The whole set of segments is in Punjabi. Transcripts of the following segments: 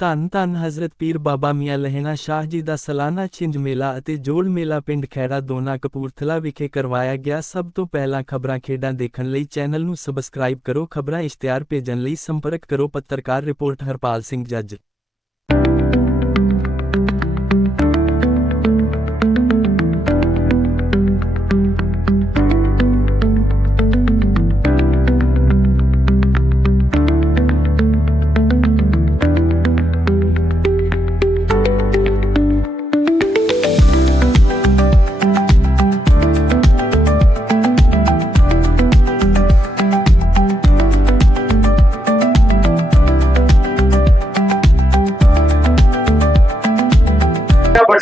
ਧੰਨ ਧੰਨ ਹਜ਼ਰਤ ਪੀਰ ਬਾਬਾ ਮੀਆਂ ਲਹਿਣਾ ਸ਼ਾਹ ਜੀ ਦਾ ਸਾਲਾਨਾ ਛਿੰਝ ਮੇਲਾ ਅਤੇ ਜੋੜ ਮੇਲਾ ਪਿੰਡ ਖੈੜਾ ਦੋਨਾ ਕਪੂਰਥਲਾ ਵਿਖੇ ਕਰਵਾਇਆ ਗਿਆ। ਸਭ ਤੋਂ ਪਹਿਲਾਂ ਖਬਰਾਂ ਖੇਡਾਂ ਦੇਖਣ ਲਈ ਚੈਨਲ ਨੂੰ ਸਬਸਕ੍ਰਾਈਬ ਕਰੋ, ਖਬਰਾਂ ਇਸ਼ਤਿਹਾਰ ਭੇਜਣ ਲਈ ਸੰਪਰਕ ਕਰੋ, ਪੱਤਰਕਾਰ ਰਿਪੋਰਟ ਹਰਪਾਲ ਸਿੰਘ ਜੱਜ।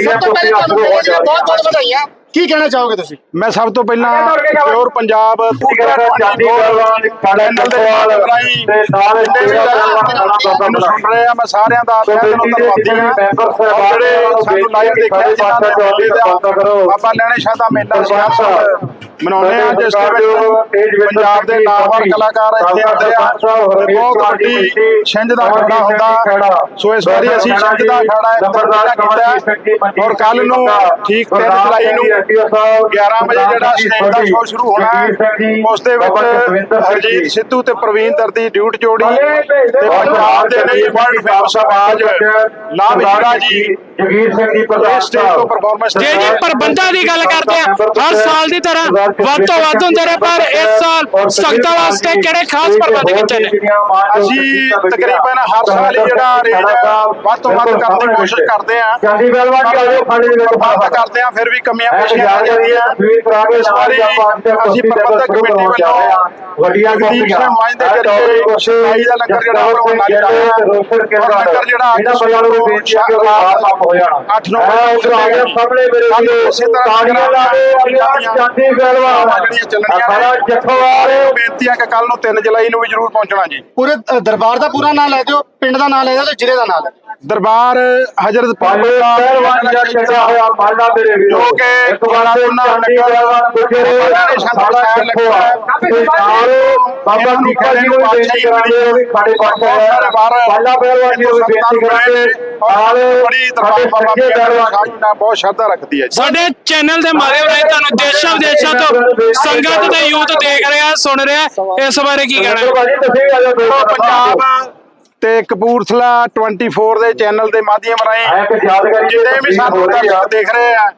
ਸਭ ਤੋਂ ਪਹਿਲੇ ਤੁਹਾਨੂੰ ਬਹੁਤ ਬਹੁਤ ਵਧਾਈਆਂ। ਕੀ ਕਹਿਣਾ ਚਾਹੋਗੇ ਤੁਸੀਂ? ਮੈਂ ਸਭ ਤੋਂ ਪਹਿਲਾਂ ਪਿਓਰ ਪੰਜਾਬ ਚੰਡੀਗੜ੍ਹ ਚੈਨਲ ਦੇ ਰਾਹੀਂ ਤੇ ਨਾਲ ਜਿੰਨੇ ਵੀ ਮੈਨੂੰ ਸੁਣ ਰਹੇ ਆ ਮੈਂ ਸਾਰਿਆਂ ਦਾ ਤਹਿ ਦਿਲੋਂ ਧੰਨਵਾਦੀ ਹਾਂ ਔਰ ਜਿਹੜੇ ਸਾਨੂੰ ਲਾਈਵ ਦੇਖਿਆ ਜਿਨ੍ਹਾਂ ਦੇ ਮੇਲੇ ਦਾ ਬਾਬਾ ਲੈਣੇ ਸ਼ਾਹ ਦਾ ਮੇਲਾ ਸ਼ਹਿਰ ਸਾਹਿਬ। ਮਨਾਉਂਦੇ ਆ ਜਿਸ ਦੇ ਵਿੱਚ ਪੰਜਾਬ ਦੇ ਨਾਮਵਰ ਕਲਾਕਾਰ ਇੱਥੇ ਆਉਂਦੇ ਆ। ਬਹੁਤ ਵੱਡੀ ਛਿੰਝ ਦਾ ਖੜਾ। ਹੁੰਦਾ ਸੋ ਇਸ ਵਾਰੀ ਅਸੀਂ ਛਿੰਝ ਦਾ ਖੜਾ ਇੰਤਜ਼ਾਮ ਕੀਤਾ ਹੈ। ਔਰ ਕੱਲ ਨੂੰ ਠੀਕ 3 ਜੁਲਾਈ ਨੂੰ 11 ਵਜੇ ਜਿਹੜਾ ਸਟੇਜ ਦਾ ਸ਼ੋਅ ਸ਼ੁਰੂ ਹੋਣਾ ਹੈ ਉਸ ਦੇ ਵਿੱਚ ਹਰਜੀਤ ਸਿੱਧੂ ਤੇ ਪ੍ਰਵੀਨ ਦਰਦੀ ਡਿਊਟ ਜੋੜੀ ਤੇ ਪੰਜਾਬ ਦੇ ਲਈ ਵਰਲਡ ਫੇਮਸ ਆਵਾਜ਼ ਲਾਭ ਜਿਹੜਾ ਜੀ ਜਗੀਰ ਸਿੰਘ ਇਸ ਸਟੇਜ ਤੋਂ ਪਰਫਾਰਮੈਂਸ ਜੇ ਜੀ ਪ੍ਰਬੰਧਾਂ ਦੀ ਗੱਲ ਕਰਦੇ ਆ ਹਰ ਸਾਲ ਦੀ ਤਰ੍ਹਾਂ ਵੱਧ ਤੋਂ ਵੱਧ ਹੁੰਦੇ ਨੇ ਪਰ ਇਸ ਸਾਲ ਸੰਗਤਾਂ ਵਾਸਤੇ ਕਿਹੜੇ ਖਾਸ ਪ੍ਰਬੰਧ ਕੀਤੇ ਨੇ? ਅਸੀਂ ਤਕਰੀਬਨ ਹਰ ਸਾਲ ਹੀ ਜਿਹੜਾ ਰੇਟ ਵੱਧ ਤੋਂ ਵੱਧ ਕਰਨ ਦੀ ਕੋਸ਼ਿਸ਼ ਕਰਦੇ ਆ। ਦੇ ਵੱਧ ਕਰਦੇ ਆ ਫਿਰ ਵੀ ਕਮੀਆਂ ਵਾਰੀ ਅਸੀਂ ਪ੍ਰਬੰਧਕ ਕਮੇਟੀ ਵੱਲੋਂ ਵੱਡੀਆਂ ਦਾ ਲੰਗਰ ਜਿਹੜਾ ਉਹ ਲੱਗ ਲੰਗਰ ਜਿਹੜਾ ਅੱਜ ਨੂੰ ਹੈ ਕਿ ਉਹ ਆਪ ਆਪ ਹੋ ਜਾਣਾ। 8-9 ਮੈਂ ਉਧਰ ਆ ਗਿਆ ਸਾਹਮਣੇ ਮੇਰੇ ਕੱਲ੍ਹ ਵੀਰੋ ਇਸੇ ਤਰ੍ਹਾਂ ਤਾੜੀਆਂ ਲਾ ਕੇ ਆ ਗਿਆ ਚਾਂਦੀ ਬਲਵਾ ਜਿਹੜੀਆਂ ਚੱਲਣੀਆਂ ਸਾਰਾ ਨੇ ਜੱਥੋਵਾਲ ਬੇਨਤੀ ਹੈ ਕਿ ਕੱਲ ਨੂੰ 3 ਜੁਲਾਈ ਨੂੰ ਵੀ ਜ਼ਰੂਰ ਪਹੁੰਚਣਾ ਜੀ। ਪੂਰੇ ਦਰਬਾਰ ਦਾ ਪੂਰਾ ਨਾਮ ਲੈ ਦਿਓ। ਪਿੰਡ ਦਾ ਨਾਮ ਲੈ ਤੇ ਜ਼ਿਲ੍ਹੇ ਦਾ ਨਾਮ ਲੈ ਦਿਓ ਦਰਬਾਰ ਹਜ਼ਰਤ ਪਾਲੇ ਪਹਿਲਵਾਨ ਦਾ ਚੱਕਾ ਹੋਇਆ ਮਾਲਾ ਮੇਰੇ ਵੀਰੋ। ਜੋ ਕਿ ਇੱਕ ਵਾਰ ਉਹਨਾਂ ਚਾਂਦੀ ਪਹਿਲਵਾਨ ਗੁਜਰੇ ਸਾਡਾ ਜੱਥੋਆ ਤੇ ਨਾਲ ਬਾਬਾ ਮੀਕਾ ਜੀ ਨੂੰ ਵੀ ਬੇਨਤੀ ਕਰਾਂਗੇ ਉਹ ਵੀ ਸਾਡੇ ਪਾਸੇ ਹੈ। ਪਾਲਾ ਪਹਿਲਵਾਨ ਜੀ ਨੂੰ ਵੀ ਬੇਨਤੀ ਕਰਾਂਗੇ। ਨਾਲ ਬੜੀ ਸਾਡੇ ਦਰਬਾਰ ਪਹਿਲਵਾਨ ਜੀ ਨਾਲ ਬਹੁਤ ਸ਼ਰਧਾ ਰੱਖਦੀ ਹੈ ਸਾਡੇ ਚੈਨਲ ਦੇ ਮਾਧਿਅਮ ਰਾਹੀਂ ਤੁਹਾਨੂੰ ਦੇਸ਼ਾਂ ਵਿਦੇਸ਼ਾਂ ਤੋਂ ਸੰਗਤ ਤੇ ਯੂਥ ਦੇਖ ਰਿਹਾ ਸੁਣ ਰਿਹਾ ਇਸ ਬਾਰੇ ਕੀ ਕਹਿਣਾ ਪੰਜਾਬ ਤੇ ਕਪੂਰਥਲਾ 24 ਦੇ ਚੈਨਲ ਦੇ ਮਾਧਿਅਮ ਰਾਹੀਂ ਜਿੰਨੇ ਵੀ ਸਾਨੂੰ ਦਰਸ਼ਕ ਦੇਖ ਰਹੇ ਆ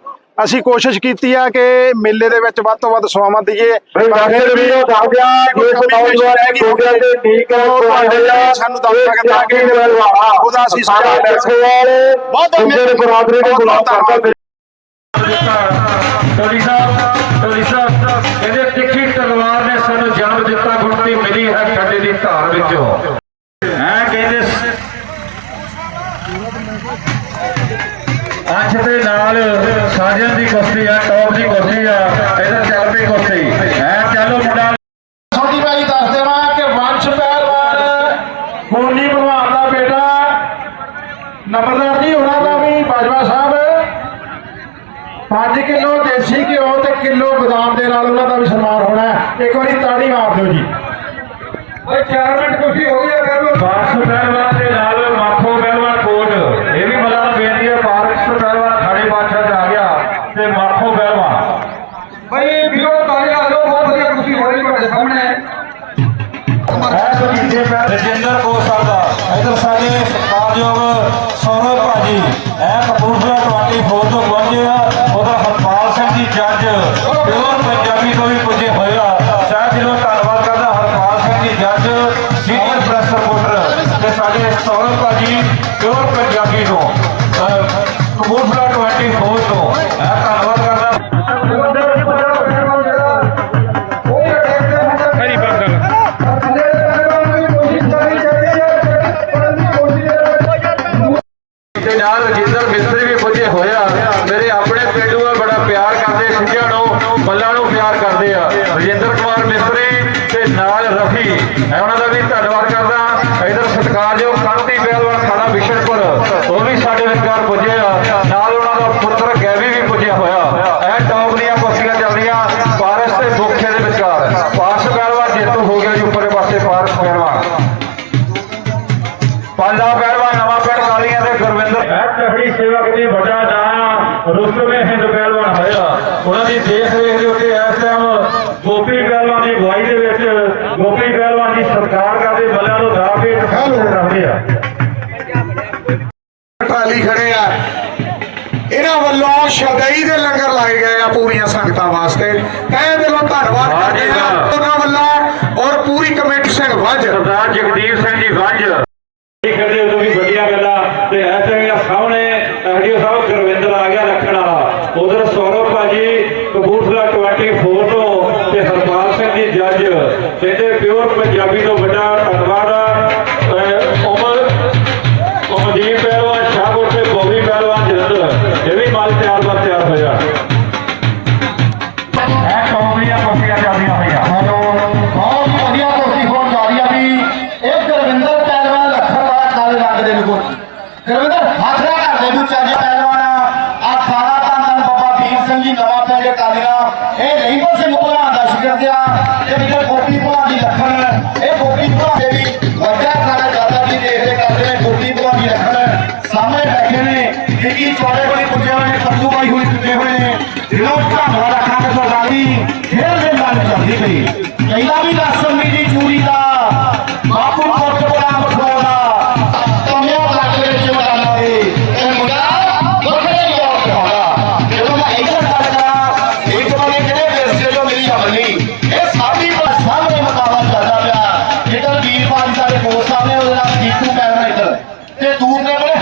ਅਸੀਂ ਕੋਸ਼ਿਸ਼ ਕੀਤੀ ਆ ਕਿ ਮੇਲੇ ਦੇ ਵਿੱਚ ਵੱਧ ਤੋਂ ਵੱਧ ਸਵਾਵਾਂ ਦਈਏ। ਸਾਨੂੰ ਦੱਸ ਸਕਦਾ ਕਿ ਉਹਦਾ ਅਸੀਂ ਵਾਲੇ ਬਹੁਤ ਬਹੁਤ ਬਰਾਦਰੀ ਨੂੰ ਬੁਲਾ ਕਰਦਾ ਟੋਲੀ ਸਾਹਿਬ ਟੋਲੀ ਸਾਹਿਬ ਕਹਿੰਦੇ ਤਿੱਖੀ ਤਲਵਾਰ ਨੇ ਸਾਨੂੰ ਜਨਮ ਦਿੱਤਾ ਗੁਰਤੀ ਮਿਲੀ ਹੈ ਖੱਡੇ ਦੀ ਧਾਰ ਵਿੱਚੋਂ ਐ ਕਹਿੰਦੇ ਸ- ਅੱਛ ਦੇ ਨਾਲ ਸਾਜਨ ਦੀ ਕੁਸ਼ਤੀ ਆ ਟੌਪ ਦੀ ਕੁਸ਼ਤੀ ਆ ਇਹਦਾ ਚੱਲ ਪਈ ਕੁਸ਼ਤੀ। ਐ ਚੱਲੋ ਮੁੰਡਾ। ਛੋਟੀ ਵਾਲੀ ਦੱਸ ਦੇਵਾਂ ਕਿ ਵੰਸ਼ ਪਹਿਲਵਾਨ ਮੋਨੀ ਭਗਵਾਨ ਦਾ ਬੇਟਾ ਨੰਬਰਦਾਰ ਜੀ ਉਹਨਾਂ ਦਾ ਵੀ ਬਾਜਵਾ ਸਾਹਿਬ। 5 ਕਿਲੋ ਦੇਸੀ ਘਿਓ ਤੇ ਕਿਲੋ ਬਦਾਮ ਦੇ ਨਾਲ ਉਹਨਾਂ ਦਾ ਵੀ ਸਨਮਾਨ ਹੋਣਾ ਇੱਕ ਵਾਰੀ ਤਾੜੀ ਮਾਰ ਦਿਓ ਜੀ। ਓਏ 4 ਮਿੰਟ ਕੁਸ਼ੀ ਹੋ ਗਈ ਕਰ ਬਾਸ ਪਹਿਲਵਾਨ ਬਗੀਚੇ ਪੈ ਰਜਿੰਦਰ ਕੋਸਲ ਦਾ ਇਧਰ ਸਾਡੇ ਸਤਿਕਾਰਯੋਗ ਸੌਰਵ ਭਾਜੀ। ਇਹ ਕਪੂਰਥਲਾ 24 ਤੋਂ ਪਹੁੰਚੇ ਆ। ਉਧਰ ਹਰਪਾਲ ਸਿੰਘ ਜੀ, ਜੱਜ। ਪਿਓਰ ਪੰਜਾਬੀ ਤੋਂ ਵੀ ਪੁੱਜੇ ਹੋਏ ਆ। ਸਾਹਿਬ ਜੀ ਨੂੰ ਧੰਨਵਾਦ ਕਰਦਾ। ਹਰਪਾਲ ਸਿੰਘ ਜੀ, ਜੱਜ, ਸੀਨੀਅਰ ਪ੍ਰੈਸ ਰਿਪੋਰਟਰ ਤੇ ਸਾਡੇ ਸੌਰਵ ਭਾਜੀ, ਪਿਓਰ ਪੰਜਾਬੀ ਤੋਂ। ਕਪੂਰਥਲਾ 24 ਮੈਂ ਉਹਨਾਂ ਦਾ ਵੀ ਧੰਨਵਾਦ ਕਰਦਾ ਇਧਰ ਸਤਿਕਾਰਯੋਗ ਕਾਂਤੀ ਪਹਿਲਵਾਨ ਖਾਣਾ ਵਿਸ਼ਨਪੁਰ ਉਹ ਵੀ ਸਾਡੇ ਵਿਚਕਾਰ ਪੁੱਜੇ ਨਾਲ ਉਹਨਾਂ ਦਾ ਪੁੱਤਰ ਗੈਵੀ ਵੀ ਪੁੱਜਿਆ ਹੋਇਆ। ਇਹ ਟੌਪ ਦੀਆਂ ਕੁਰਸੀਆਂ ਚੱਲਦੀਆਂ ਪਾਰਸ ਤੇ ਬੋਖੇ ਦੇ ਵਿਚਕਾਰ। ਪਾਰਸ ਪਹਿਲਵਾਨ ਜੇਤੂ ਹੋ ਗਿਆ ਜੀ, ਉੱਪਰਲੇ ਪਾਸੇ ਪਾਰਸ ਪਹਿਲਵਾਨ। ਪਾਲਾ ਪਹਿਲਵਾਨ ਵੱਲੋਂ ਸ਼ਰਦਈ ਦੇ ਲੰਗਰ ਲਾਏ ਗਏ ਆ ਪੂਰੀਆਂ ਸੰਗਤਾਂ ਵਾਸਤੇ। ਤਹਿ ਦਿਲੋਂ ਧੰਨਵਾਦ ਕਰਦੇ ਆ ਵਾਹ। ਉਹਨਾਂ ਵੱਲੋਂ ਔਰ ਪੂਰੀ ਕਮੇਟੀ ਸਿੰਘ ਵੱਜ। ਸਰਦਾਰ ਜਗਦੀਪ ਸਿੰਘ ਜੀ ਵੰਜ। ਇਹ ਕਹਿੰਦੇ ਉਦੋਂ ਵੀ ਵਧੀਆ ਗੱਲਾਂ। ਤੇ ਟਾਈਮ ਸਾਹਮਣੇ ਐਡੀਓ ਸਾਹਿਬ ਗੁਰਵਿੰਦਰ ਆ ਗਿਆ ਰੱਖਣ ਵਾਲਾ। ਉਧਰ ਸੌਰਵ ਭਾਜੀ ਕਬੂਤਰਾ 24 ਤੋਂ ਤੇ ਹਰਪਾਲ ਸਿੰਘ ਜੀ ਜੱਜ। ਕਹਿੰਦੇ ਪਿਓਰ ਪੰਜਾਬੀ ਤੋਂ ਵੱਡਾ ਧੰਨਵਾਦ। ਗੁਰਵਿੰਦਰ ਹੱਥ ਲਾ ਕਰਦੇ ਨੂੰ ਪਹਿਲਵਾਨ ਆ। ਸਾਰਾ ਤਾਂ ਨਾਲ ਬਾਬਾ ਵੀਰ ਸਿੰਘ ਜੀ ਨਵਾਂ ਪਿੰਡ ਕਾਲੀਆਂ। ਇਹ ਨਹੀਂ ਬਸ ਮੁਕਰਾ ਦਾ ਸ਼ਿਕਰ ਦਿਆ। ਤੇ ਜਿਹੜਾ ਗੋਪੀ ਭਲਾ ਦੀ ਲੱਖਣ ਇਹ ਗੋਪੀ ਭਲਾ ਦੇ ਵੀ ਵੱਡਾ ਸਾਰਾ ਦਾਦਾ ਜੀ ਦੇਖਦੇ ਕਰਦੇ ਨੇ, ਗੋਪੀ ਭਲਾ ਦੀ ਲੱਖਣ ਸਾਹਮਣੇ ਬੈਠੇ ਨੇ ਜਿੱਕੀ ਚੌੜੇ ਹੋਏ ਪੁੱਜੇ ਹੋਏ ਨੇ ਕੱਦੂ ਬਾਈ ਹੋਈ ਪੁੱਜੇ ਹੋਏ ਨੇ। ਦਿਲੋਂ ਧੰਨਵਾਦ ਰੱਖਾਂਗੇ ਸਰਦਾਰੀ ਖੇਡ ਦੇ ਨਾਲ ਚੱਲਦੀ ਪਈ। ਕੋਲ ਸਾਹਮਣੇ ਉਹਦੇ ਨਾਲ ਜੀਤੂ ਪੈਰਵਾਨ ਇੱਧਰ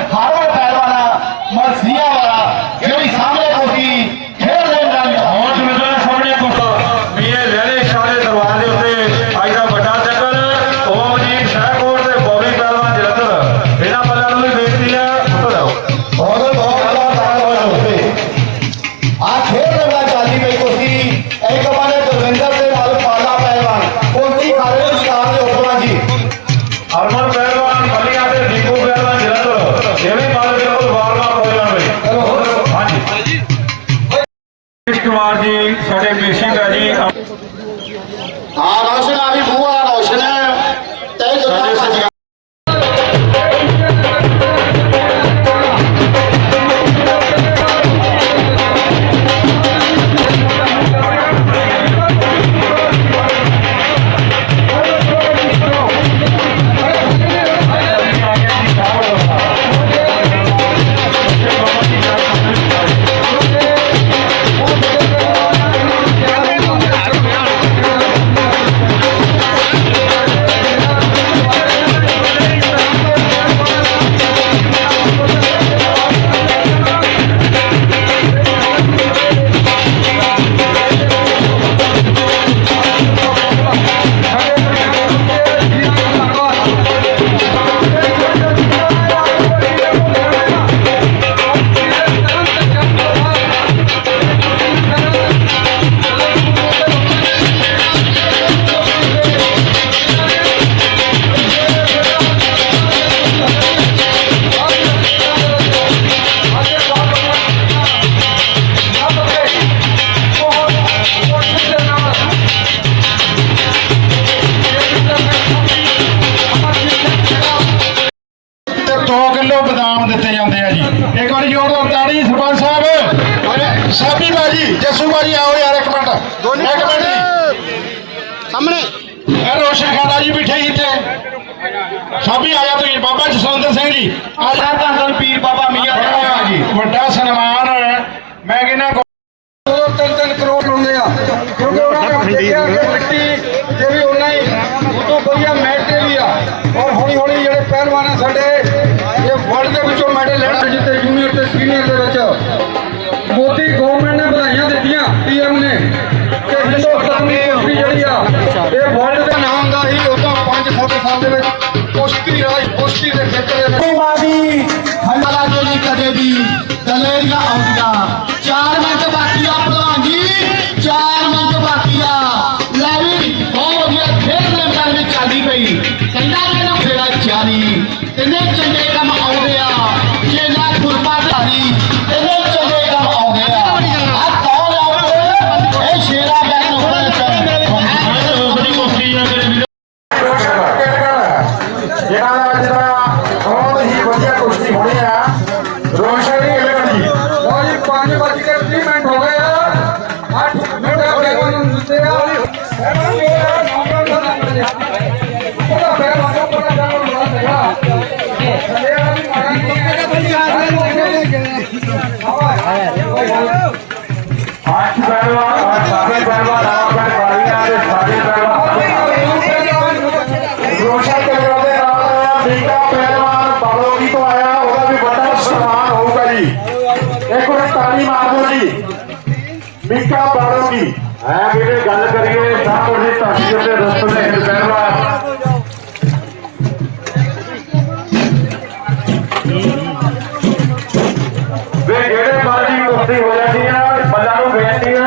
ਜੋਰ ਦੋ ਤਾੜੀ ਸਰਪੰਚ ਸਾਹਿਬ। ਸਾਬੀ ਬਾਜੀ ਜੱਸੂ ਬਾਜੀ ਆਓ ਯਾਰ ਇੱਕ ਮਿੰਟ। ਇੱਕ ਮਿੰਟ ਜੀ। ਸਾਹਮਣੇ। ਇਹ ਰੋਸ਼ਨ ਖਾਨਾ ਜੀ ਬਿਠੇ ਹੀ ਤੇ ਸਾਬੀ ਆ ਜਾ ਤੁਸੀਂ। ਬਾਬਾ ਜਸਵੰਦਰ ਸਿੰਘ ਜੀ। ਆ ਜਾ ਧੰਨ ਪੀਰ ਬਾਬਾ ਮੀਆਂ ਜੀ ਵੱਡਾ ਸਨਮਾਨ ਮੈਂ ਕਹਿੰਦਾ ਦੋ ਤਿੰਨ ਤਿੰਨ ਕਰੋੜ ਹੁੰਦੇ ਆ। ਕਿਉਂਕਿ ਉਹਨਾਂ ਨੇ ਮਿੱਟੀ ਤੇ ਸੀਨੀਅਰ ਦੇ ਵਿੱਚ ਮੋਦੀ ਗਵਰਨਮੈਂਟ ਨੇ ਵਧਾਈਆਂ ਦਿੱਤੀਆਂ ਪੀਐਮ ਨੇ। ਕਿ ਹਿੰਦੁਸਤਾਨ ਦੀ ਕੁਸ਼ਤੀ ਜਿਹੜੀ ਆ, ਇਹ ਵਰਲਡ ਦਾ ਨਾਮ ਦਾ ਹੀ ਉਦੋਂ 5-7 ਸਾਲ ਦੇ ਵਿੱਚ ਕੁਸ਼ਤੀ ਰਾਜ, ਕੁਸ਼ਤੀ ਦੇ ਖੇਤਰ ਦੇ ਵਿੱਚ। ਬਾਦੀ ਹੱਲਾ ਜੀ ਕਦੇ ਵੀ, ਦਲੇਰੀਆਂ ਆਉਂਦੀਆਂ। ਚਾਰ ਮਿੰਟ ਐ ਜਿਹੜੇ ਗੱਲ ਕਰੀਏ ਸਾਹਮਣੇ ਧਰਤੀ ਉੱਤੇ ਰਸਤੇ ਦੇ ਹਿੰਦ ਪਹਿਲਵਾਨ